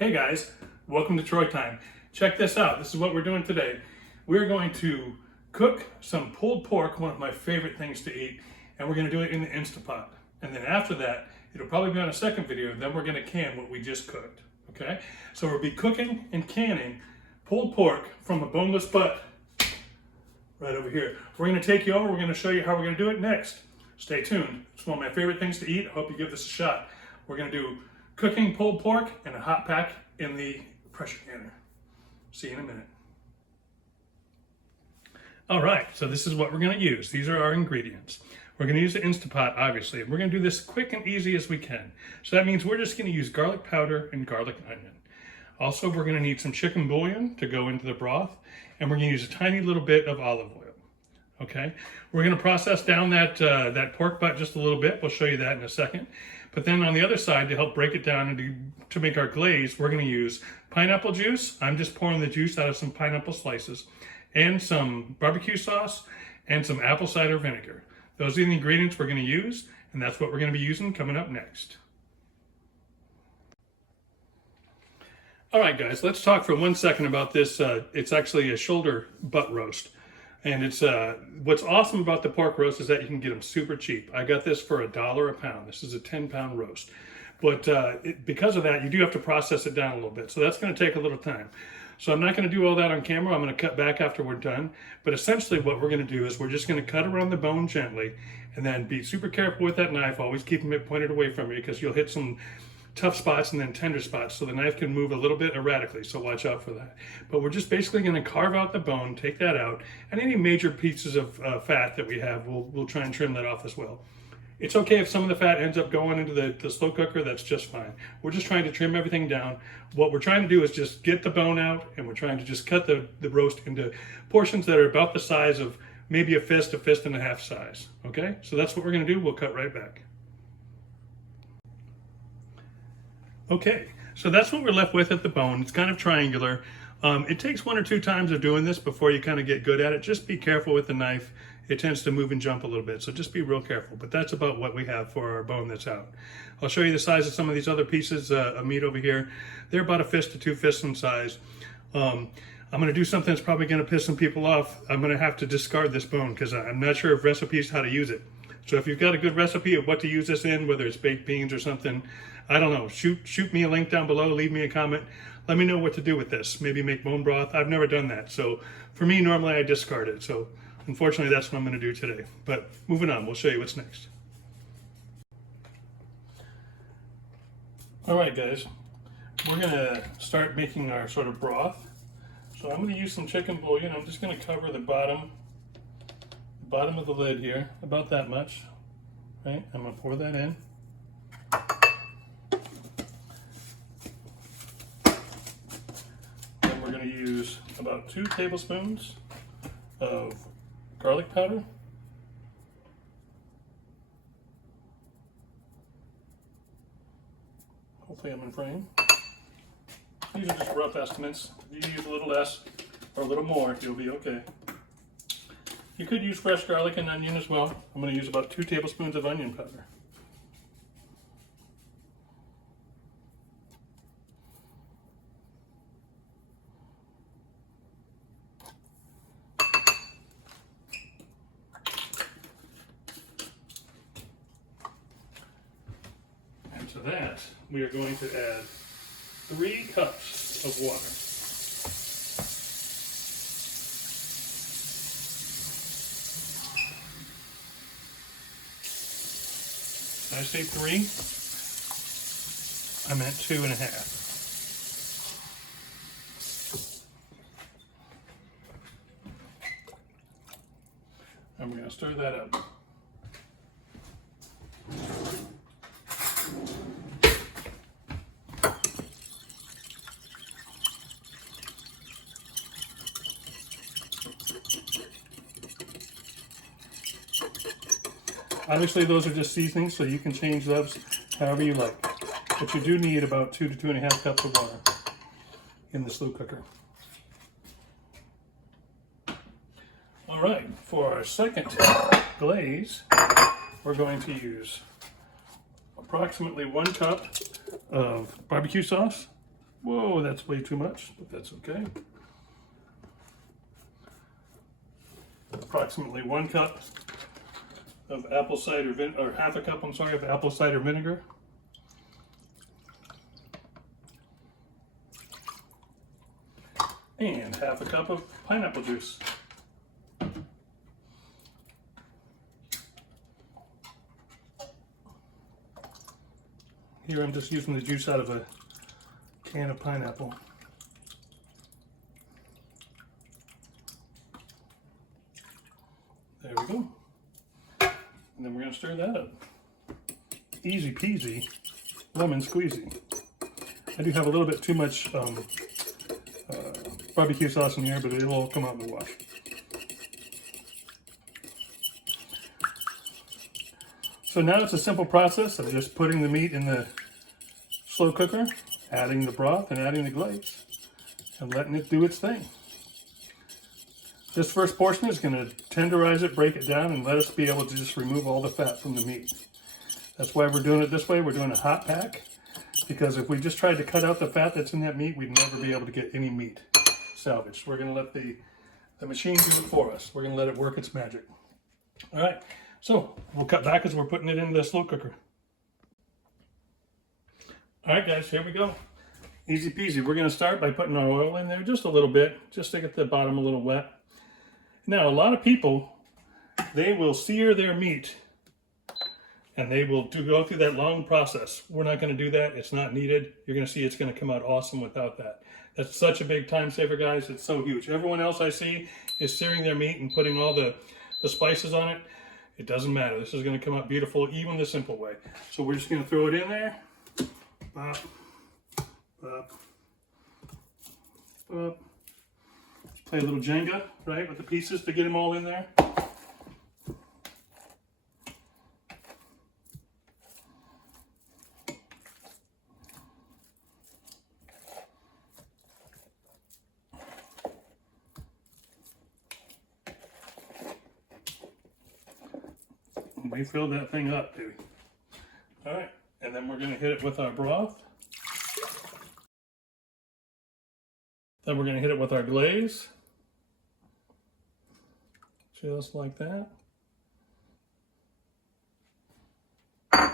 Hey guys, welcome to Troy Time. Check this out. This is what we're doing today. We're going to cook some pulled pork, one of my favorite things to eat, and we're going to do it in the Insta-pot. And then after that, it'll probably be on a second video, then we're going to can what we just cooked. Okay? So we'll be cooking and canning pulled pork from a boneless butt right over here. We're going to take you over. We're going to show you how we're going to do it next. Stay tuned. It's one of my favorite things to eat. I hope you give this a shot. We're going to do cooking pulled pork and a hot pack in the pressure canner. See you in a minute. All right, so this is what we're going to use. These are our ingredients. We're going to use the Insta-pot, obviously, and we're going to do this quick and easy as we can. So that means we're just going to use garlic powder and garlic onion. Also, we're going to need some chicken bouillon to go into the broth, and we're going to use a tiny little bit of olive oil. Okay, we're going to process down that pork butt just a little bit. We'll show you that in a second. But then on the other side, to help break it down and to make our glaze, we're going to use pineapple juice. I'm just pouring the juice out of some pineapple slices, and some barbecue sauce, and some apple cider vinegar. Those are the ingredients we're going to use, and that's what we're going to be using coming up next. All right, guys, let's talk for 1 second about this. It's actually a shoulder butt roast. And it's what's awesome about the pork roast is that you can get them super cheap. I got this for $1 a pound. This is a 10-pound roast. But because of that, you do have to process it down a little bit. So that's going to take a little time. So I'm not going to do all that on camera. I'm going to cut back after we're done. But essentially what we're going to do is we're just going to cut around the bone gently and then be super careful with that knife, always keeping it pointed away from you because you'll hit some tough spots and then tender spots, so the knife can move a little bit erratically, so watch out for that. But we're just basically going to carve out the bone, take that out, and any major pieces of fat that we have, we'll try and trim that off as well. It's okay if some of the fat ends up going into the slow cooker, that's just fine. We're just trying to trim everything down. What we're trying to do is just get the bone out, and we're trying to just cut the roast into portions that are about the size of maybe a fist and a half size. Okay, so that's what we're going to do. We'll cut right back. Okay, so that's what we're left with at the bone. It's kind of triangular. It takes 1 or 2 times of doing this before you kind of get good at it. Just be careful with the knife. It tends to move and jump a little bit, so just be real careful. But that's about what we have for our bone that's out. I'll show you the size of some of these other pieces of meat over here. They're about a fist to 2 fists in size. I'm going to do something that's probably going to piss some people off. I'm going to have to discard this bone because I'm not sure of recipes how to use it. So if you've got a good recipe of what to use this in, whether it's baked beans or something, I don't know, shoot me a link down below, leave me a comment. Let me know what to do with this. Maybe make bone broth. I've never done that. So for me, normally I discard it. So unfortunately, that's what I'm going to do today. But moving on, we'll show you what's next. All right, guys, we're going to start making our sort of broth. So I'm going to use some chicken bouillon. I'm just going to cover the bottom of the lid here, about that much. Right? I'm going to pour that in. We're going to use about 2 tablespoons of garlic powder. Hopefully I'm in frame. These are just rough estimates. If you use a little less or a little more, you'll be okay. You could use fresh garlic and onion as well. I'm going to use about 2 tablespoons of onion powder. To that, we are going to add 3 cups of water. When I say 3, I meant 2.5. And we're going to stir that up. Obviously, those are just seasonings, so you can change those however you like. But you do need about 2 to 2.5 cups of water in the slow cooker. All right, for our second glaze, we're going to use approximately 1 cup of barbecue sauce. Whoa, that's way too much, but that's okay. Approximately 1 cup of apple cider vinegar, or half a cup, I'm sorry, of apple cider vinegar. And half a cup of pineapple juice. Here I'm just using the juice out of a can of pineapple. There we go. And then we're going to stir that up. Easy peasy, lemon squeezy. I do have a little bit too much barbecue sauce in here, but it'll all come out in the wash. So now it's a simple process of just putting the meat in the slow cooker, adding the broth and adding the glaze, and letting it do its thing. This first portion is going to tenderize it, break it down, and let us be able to just remove all the fat from the meat. That's why we're doing it this way. We're doing a hot pack, because if we just tried to cut out the fat that's in that meat, we'd never be able to get any meat salvaged. We're going to let the machine do it for us. We're going to let it work its magic. All right, so we'll cut back as we're putting it in the slow cooker. All right, guys, here we go. Easy peasy. We're going to start by putting our oil in there just a little bit, just to get the bottom a little wet. Now, a lot of people, they will sear their meat, and they will go through that long process. We're not going to do that. It's not needed. You're going to see it's going to come out awesome without that. That's such a big time saver, guys. It's so huge. Everyone else I see is searing their meat and putting all the spices on it. It doesn't matter. This is going to come out beautiful, even the simple way. So we're just going to throw it in there. Bop, bop, bop. Play a little Jenga, right, with the pieces to get them all in there. We filled that thing up, baby. All right, and then we're going to hit it with our broth. Then we're going to hit it with our glaze. Just like that. I'm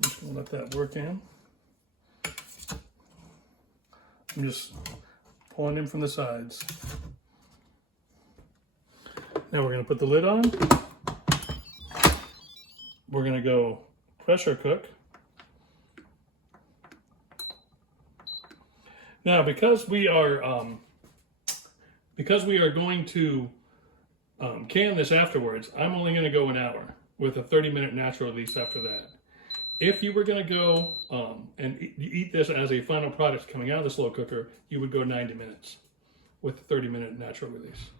just going to let that work in. I'm just pulling in from the sides. Now we're going to put the lid on. We're going to go pressure cook. Now, because we are going to can this afterwards, I'm only going to go an hour with a 30-minute natural release after that. If you were going to go and eat this as a final product coming out of the slow cooker, you would go 90 minutes with a 30-minute natural release.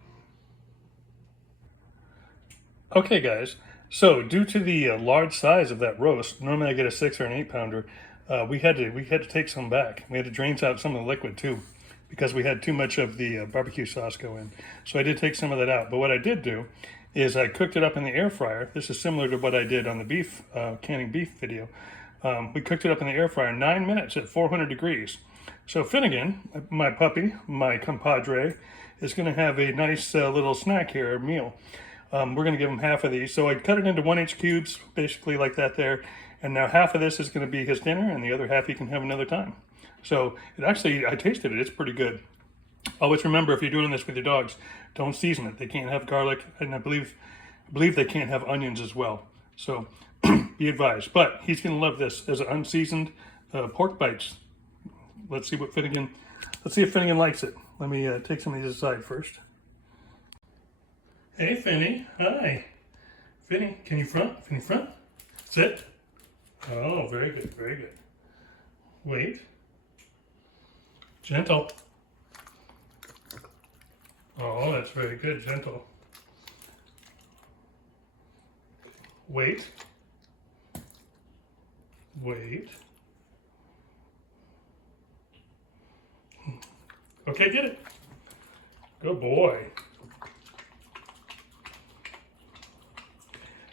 Okay, guys. So due to the large size of that roast, normally I get a 6 or an 8 pounder. We had to take some back. We had to drain out some of the liquid too, because we had too much of the barbecue sauce go in. So I did take some of that out. But what I did do is I cooked it up in the air fryer. This is similar to what I did on the beef canning beef video. We cooked it up in the air fryer 9 minutes at 400 degrees. So Finnegan, my puppy, my compadre, is going to have a nice little snack here, a meal. We're going to give him half of these. So I cut it into 1-inch cubes, basically like that there. And now half of this is going to be his dinner, and the other half he can have another time. So it actually, I tasted it. It's pretty good. Always remember, if you're doing this with your dogs, don't season it. They can't have garlic, and I believe they can't have onions as well. So be advised. But he's going to love this as an unseasoned pork bites. Let's see if Finnegan likes it. Let me take some of these aside first. Hey, Finny. Hi. Finny, can you front? Finny, front. Sit. Oh, very good, very good. Wait. Gentle. Oh, that's very good, gentle. Wait. Wait. Okay, get it. Good boy.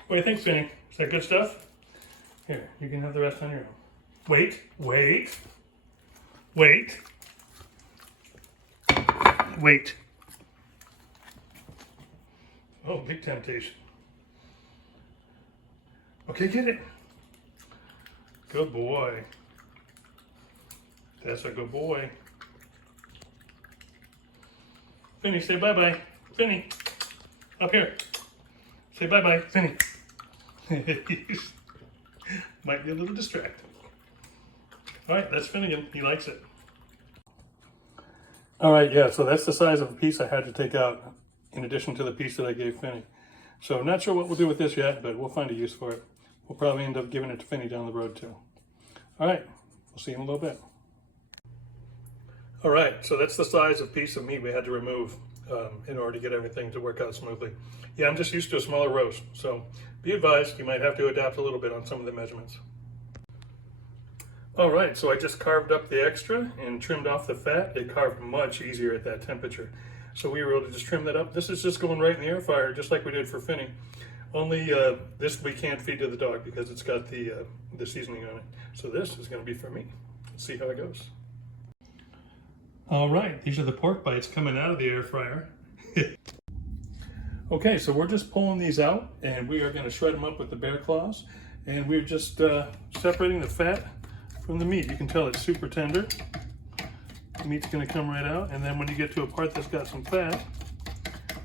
What do you think, Finny? Is that good stuff? Here, you can have the rest on your own. Wait, wait. Wait. Wait. Oh, big temptation. Okay, get it. Good boy. That's a good boy. Finny, say bye-bye. Finny, up here. Say bye-bye, Finny. Might be a little distracted. All right, that's Finnegan. He likes it. All right, yeah, so that's the size of a piece I had to take out in addition to the piece that I gave Finny. So I'm not sure what we'll do with this yet, but we'll find a use for it. We'll probably end up giving it to Finny down the road too. All right, we'll see you in a little bit. All right, so that's the size of piece of meat we had to remove in order to get everything to work out smoothly. Yeah, I'm just used to a smaller roast, so be advised, you might have to adapt a little bit on some of the measurements. All right, so I just carved up the extra and trimmed off the fat. It carved much easier at that temperature. So we were able to just trim that up. This is just going right in the air fryer, just like we did for Finny. Only this we can't feed to the dog because it's got the seasoning on it. So this is gonna be for me. Let's see how it goes. All right, these are the pork bites coming out of the air fryer. Okay, so we're just pulling these out and we are gonna shred them up with the bear claws. And we're just separating the fat from the meat. You can tell it's super tender. The meat's gonna come right out. And then when you get to a part that's got some fat,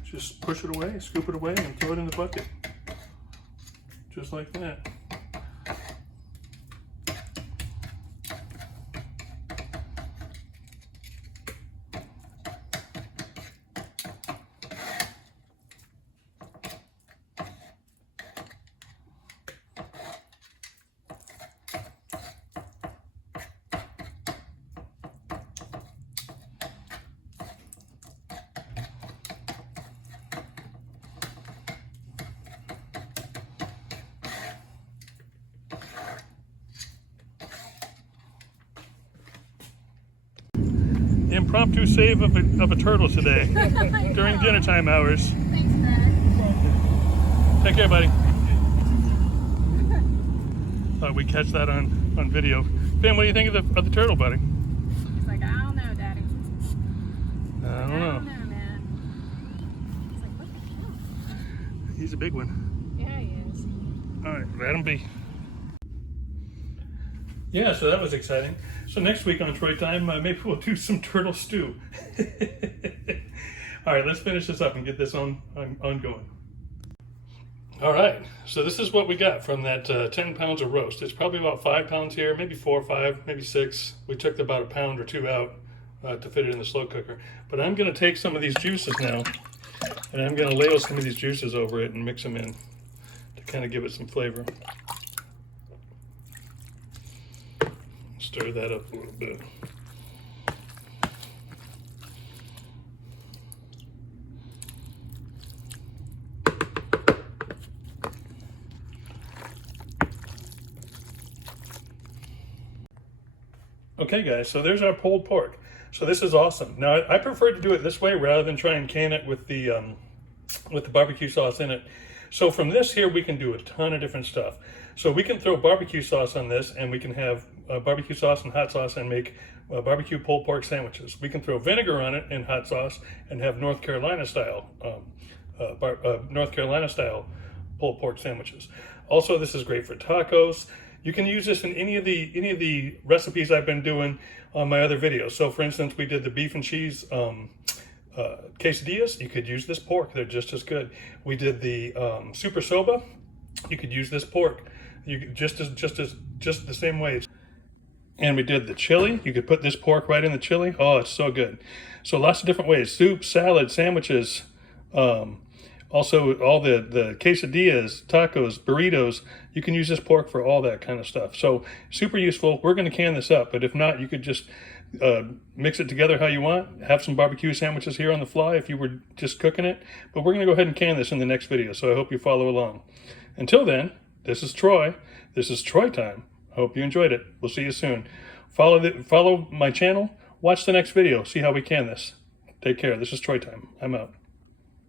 just push it away, scoop it away and throw it in the bucket. Just like that. Impromptu save of a turtle today during dinner time hours. Thanks, Dad. Take care, buddy. Thought we'd catch that on video. Finn, what do you think of the turtle, buddy? He's like, I don't know, Daddy. I don't know, man. He's like, what the hell? He's a big one. Yeah, he is. All right, let him be. Yeah, so that was exciting. So next week on Troy Time, maybe we'll do some turtle stew. All right, let's finish this up and get this ongoing. All right, so this is what we got from that 10 pounds of roast. It's probably about 5 pounds here, maybe 4 or 5, maybe 6. We took about 1 pound or 2 out to fit it in the slow cooker. But I'm gonna take some of these juices now, and I'm gonna ladle some of these juices over it and mix them in to kind of give it some flavor. Stir that up a little bit. Okay guys, so there's our pulled pork. So this is awesome. Now I prefer to do it this way rather than try and can it with the barbecue sauce in it. So from this here, we can do a ton of different stuff. So we can throw barbecue sauce on this and we can have barbecue sauce and hot sauce and make barbecue pulled pork sandwiches. We can throw vinegar on it and hot sauce and have North Carolina style pulled pork sandwiches. Also, this is great for tacos. You can use this in any of the recipes I've been doing on my other videos. So for instance, we did the beef and cheese quesadillas. You could use this pork, they're just as good. We did the super soba. You could use this pork. You could just the same way. And we did the chili. You could put this pork right in the chili. Oh, it's so good. So lots of different ways: soup, salad, sandwiches. Also, all the quesadillas, tacos, burritos. You can use this pork for all that kind of stuff. So super useful. We're going to can this up, but if not, you could just mix it together how you want. Have some barbecue sandwiches here on the fly if you were just cooking it. But we're going to go ahead and can this in the next video. So I hope you follow along. Until then, this is Troy. This is Troy Time. I hope you enjoyed it. We'll see you soon. Follow my channel. Watch the next video. See how we can this. Take care. This is Troy Time. I'm out.